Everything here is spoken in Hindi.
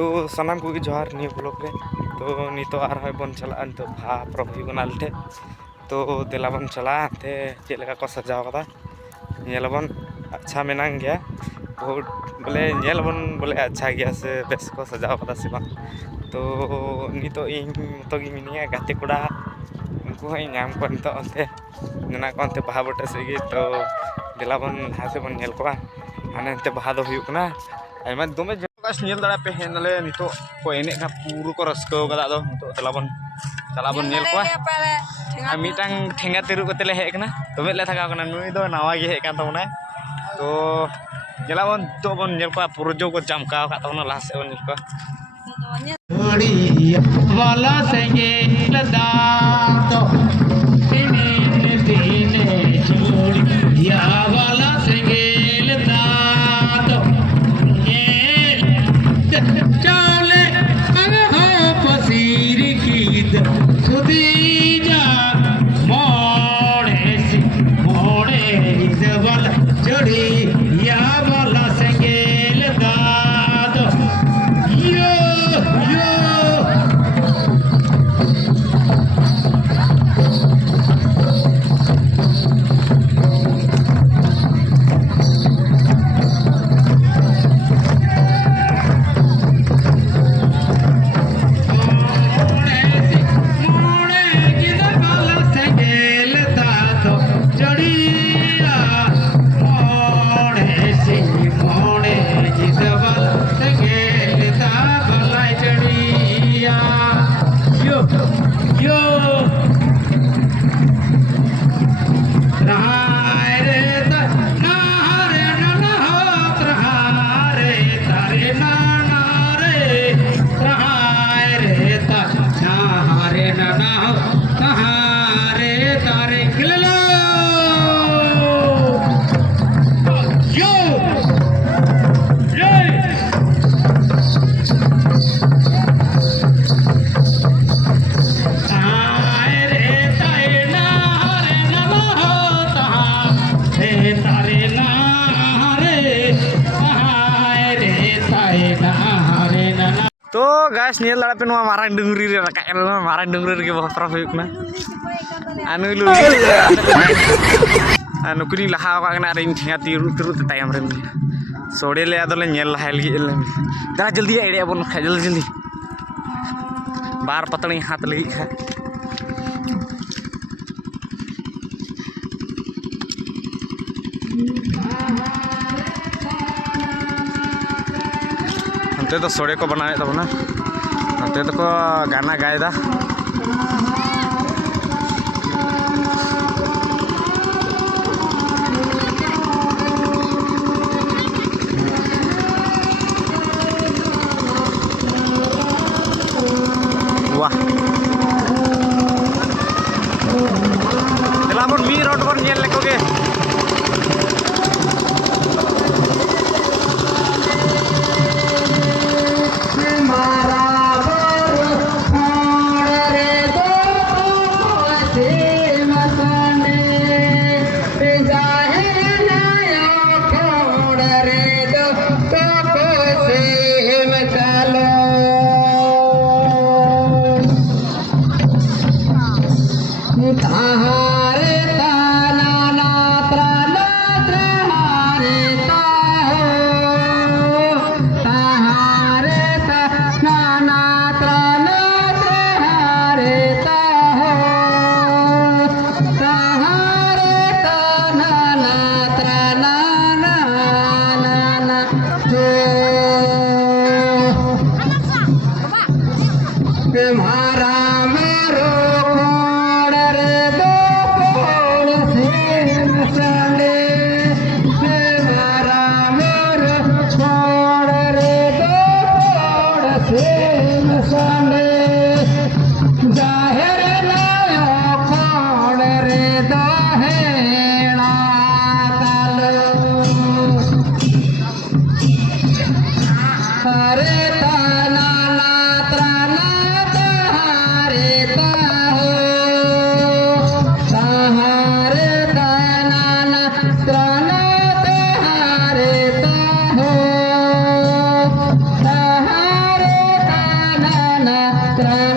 तो सनाम को जोहार नियो ब्लॉग रे तो नितो आर बन चला तो भा प्रभु बना ठे तो देला बन चला ते चेक लेका को सजाव कदा नेलबन अच्छा मेनांग गया बहुत बोले नेलबन बोले अच्छा गया से बेस को सजाव कदा से बा तो नितो इन तो गी मिनिया गाते कोड़ा उनको ही नाम को नितो अंते नना को अंते बहा बटे से तो देला बन हासे बन नेल को आने अंते बहा दो हुयु कना आइमा दोमे गास नेल दड़ा पे हेनले नितो को एने का पूरो को रस्को कदा दो नितो चला बन नेल को आ मिटांग ठेंगा तिरु कतेले हे कना तो मेले थाका कना नुई दो नावा गे हे का तोना तो जला बन तो बन नेल को पूरो जो को चमका का तोना लासे बन नेल को वाला संगे लदा तो इने दिने छोड़ी या वाला संगे लदा तो ये चाले अग हो पसीर की सुधी जा मोड़े इस वाला छोड़ी या वाला संगे लदा तो यो तो गाइस नेल लड़ा पे नुआ मारांग डुंगरी रे रका एला मारांग डुंगरी रे बहुत प्रॉफ हुई ना आनु लु नुकुनी लहा का ना रे ठेंगा तिरु ते तायम रे सोडे ले आदले नेल लहा लगी दा जल्दी एड़े बन खा जल्दी बार पतणी हाथ लगी खा नते तो सोड़े को बनाए तबना नते तो को गाना गायदा वाह दिलामन मी रोड पर नेल लेकोगे Sahare त्रास